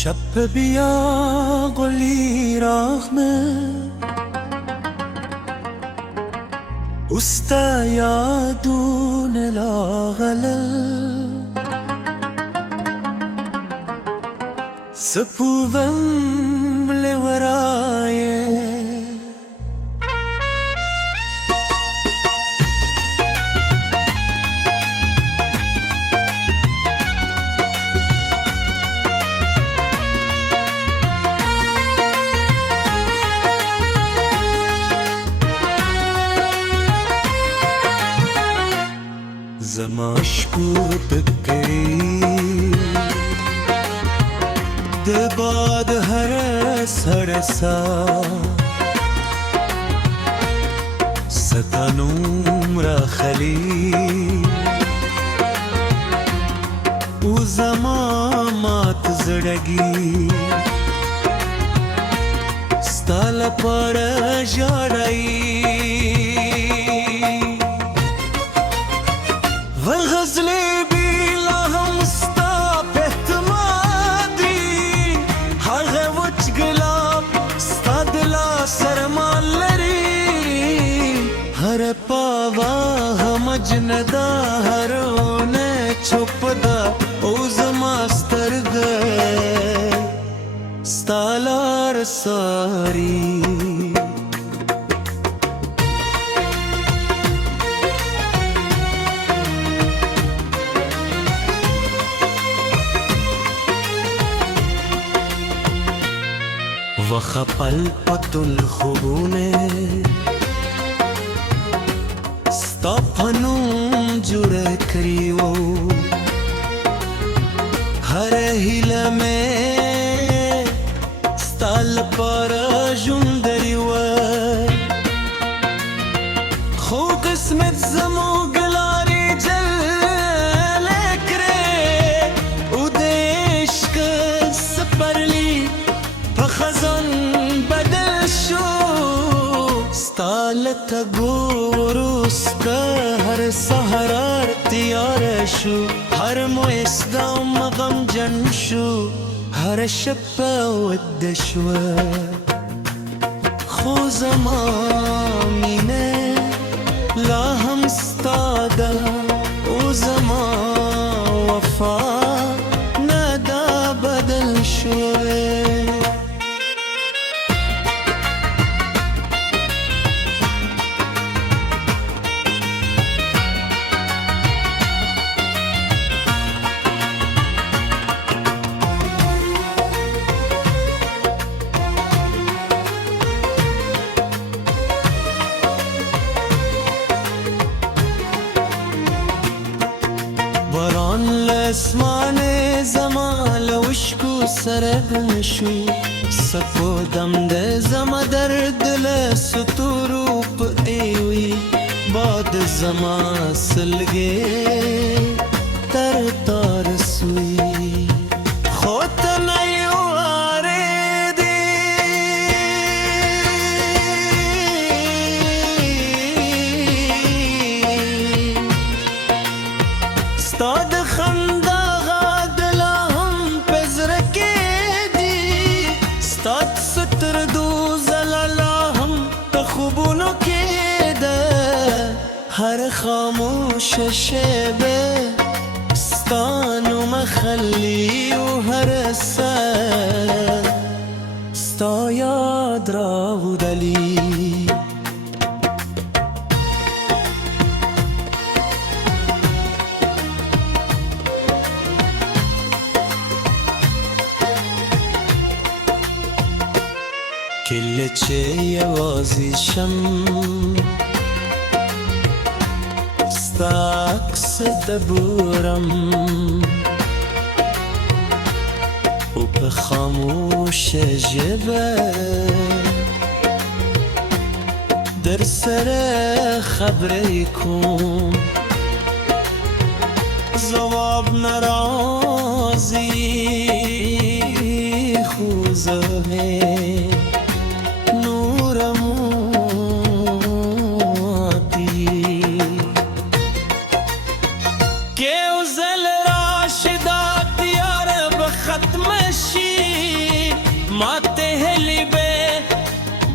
شب بیا گلی راغمه استا یادون لاغلل سپوبم لورایه زماشکو تکری دباد هرس هرسا ستنوم را خلی او زمامات زڑگی ستال پر جاڑائی والغزلي بلا هم ستا بهتمادي هغه وچ گلاب ستا دلا سرمان لري هر پاوا هم جندا هرونه چوپدا او زما سترګ ستا لار ساري وخپل پتل خوبونه ستا پنوم جوړ کړیو هر هیله مې ستا لپاره ژوند دریو خو قسمت زموږ لارې جلې کړې او د عشق سپرلي په خزان بدل شو ستالت ګورو ستا هر سهار تیار شو هر موسم غم جن شو هر شب ود شو خو زما مینه لا هم ستا ده او زما وفا نه دا بدل شو باران لسمان زمان لوشکو سرد شو سپو دم د زما درد لستورو په ایوي باد زما سلګي تر تار سوي خوت نه یو ستا د خندا غادلا هم پزرکې دي ستا ستر دو زلالا هم په خوبونو کې ده هر خاموش شیبه ستا نوم خلي او هر سر ستا یاد راودلی کله چې یوازې شم ستا عکس ته ګورم او په خاموشه ژبه در سره خبرې کوم ځواب نه راځي خو زه ختم شي ماته هلی به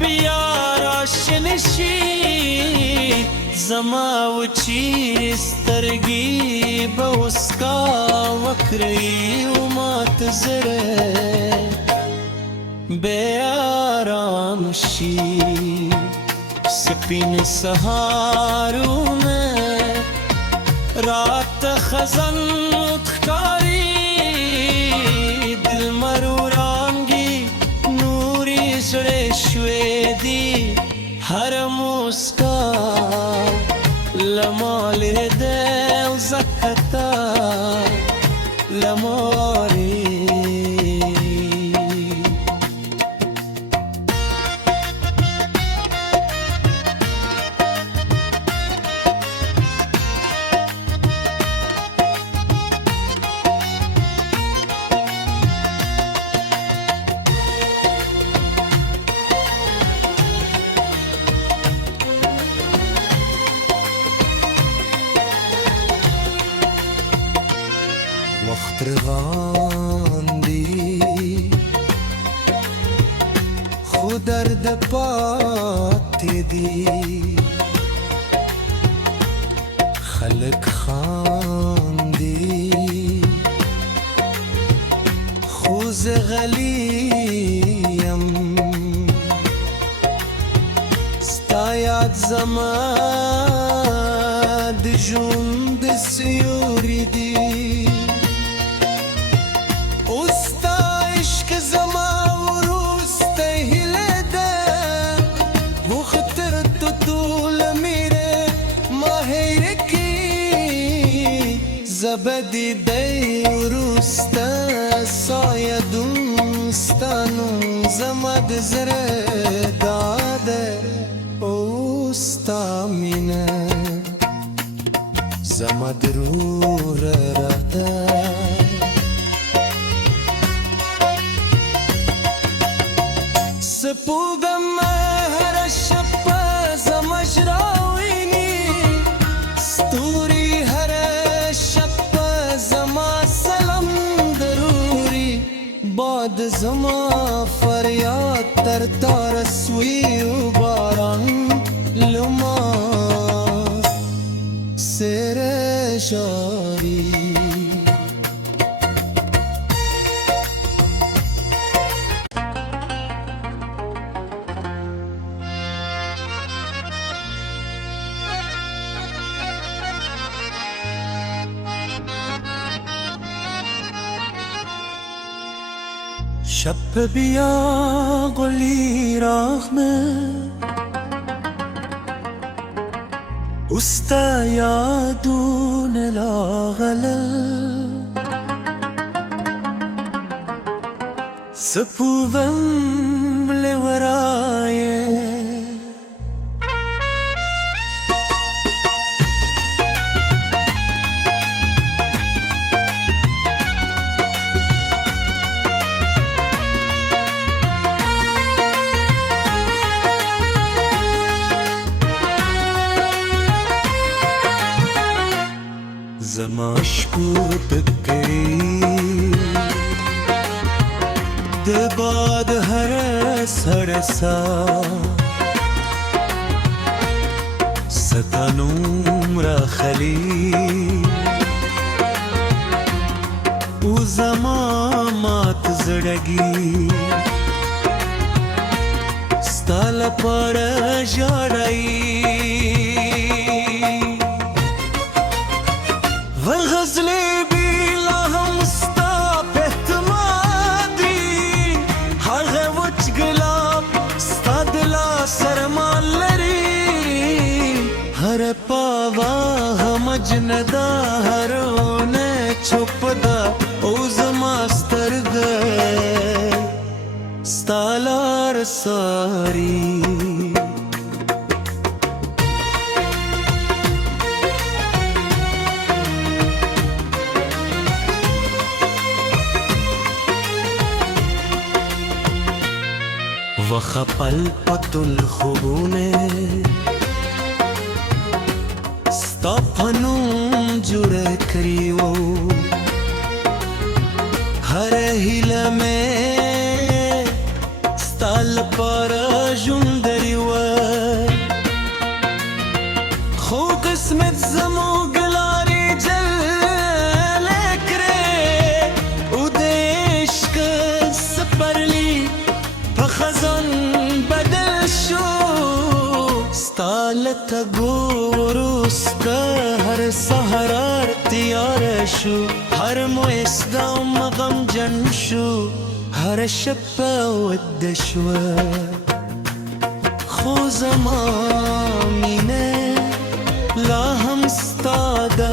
بیار آشنشی زما و چیر سترگی به اسکا وکری و مات زره بیارام شی سپین سهارو میں رات خزن اتخاری دل مرورانگی نوری زڑے شویدی ہر مسکا لمال دیو زکتا لمالی وقت رغاندی خود درد پاتی دی خلق خاندی خوز غلیم ستایات زمان دجون دسیوری دی زبدی دی ورستا سایه دوستانو زمد زره داده اوستا مینه زمد رو رده سپوگم هر شب زمش راوینی ستوری هر باد زما فریاد تر تارسوی و باران لما سر جاری شب بیا گلی راغمه استا یادون لاغله سپوبم لورایه زماشکو تکری دباد هرس هرسا ستانوم را خلی او زمامات زڑگی ستال پر جاڑائی غزلی بیلا هم ستا پهتمادی هغه وچ گلاب ستا دلا سرمان لري هر پاوا هم جندا هرونه چوپدا او زما سترګ ستا لار ساری وخپل پتل خوبونه ستا پنوم جوړ کړیو هر هیله مې لپاره ژوندري وه خو قسمت زموږ لارې جلې کړې او د عشق سپرلي په خزان بدل شو ستا له تګو وروسته هر سهار تیاره شو هر موسم غمجن شو هر شپه وده شوه خو زما مینه لا هم ستا ده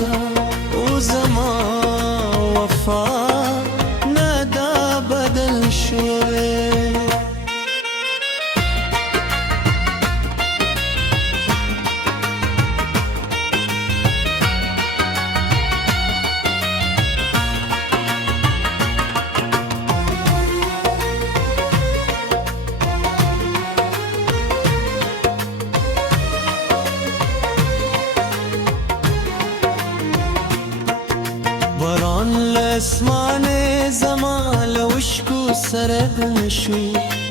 او زما وفا نه دا بدل شوه باران لاسمانه زما لوشکو سرد شو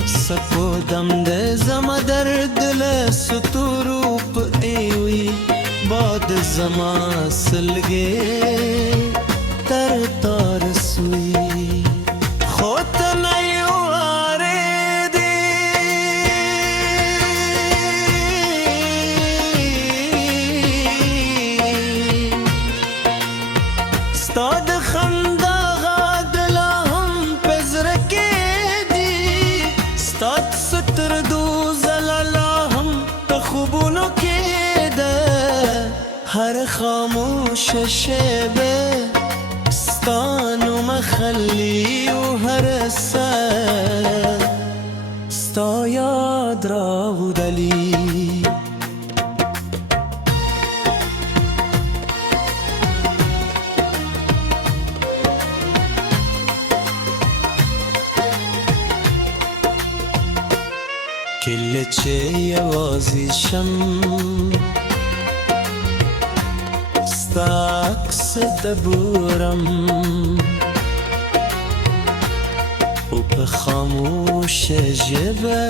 سکو دم ده زما درد لستورو په ایوی باد زما سلګې تر تار سوی خو ته نه یو ستا د خندا غږ لا هم په زړه کې دی ستا سترګو ځلا لا هم په خوبونو کې ده هر خاموشه شیبه ستا نوم خلي او هر سر ستا یاد راوړلي کله چې یوازې شم ستا عکس ته ګورم او په خاموشه ژبه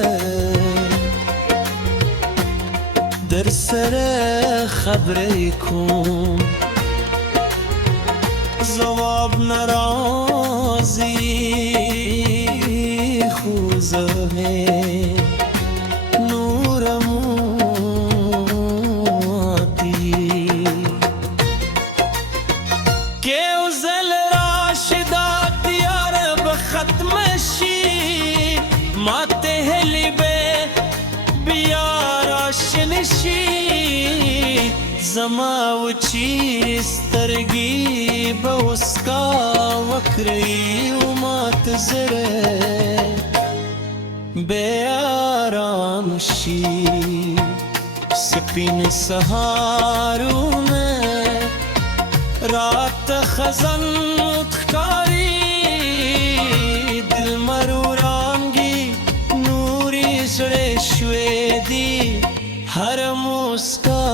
در سره خبرې کوم ځواب نه راځي خو زه ماته هلی به بیا راشن شي زما وچی سترګي به وسکا وکړي او ماته زره بے آرام شي سپین سهارو میں رات خزن اتخکاری دل مرورانگی نوری زڑے شوے دی ہر مسکا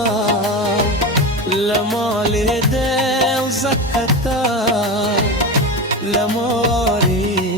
لمال دیو زکتا لمالی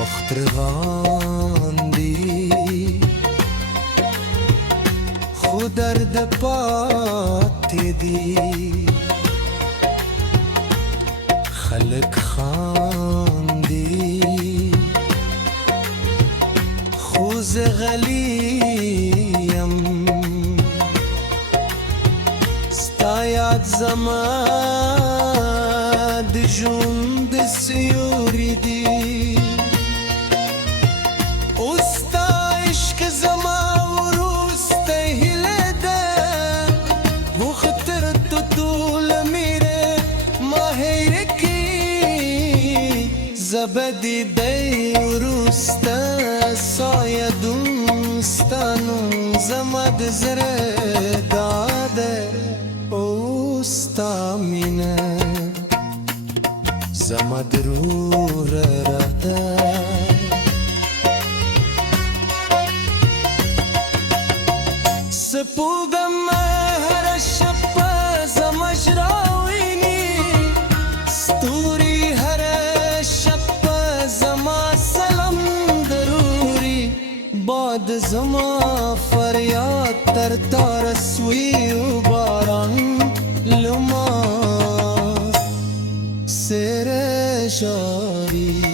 وقت روان دی خود درد پاتے دی خلق خان دی خوز غلیم ستا یاد زمان د ژوند سیوری دی زبدي دي ورستا صايدون ستانو زمد زره داده اوستا مینه زمد رو راده سپوگم هر شب زمش راوینی ستوری هر شب زما سلام ضروری باد زما فریاد تر تار سوی و باران لما سر جاری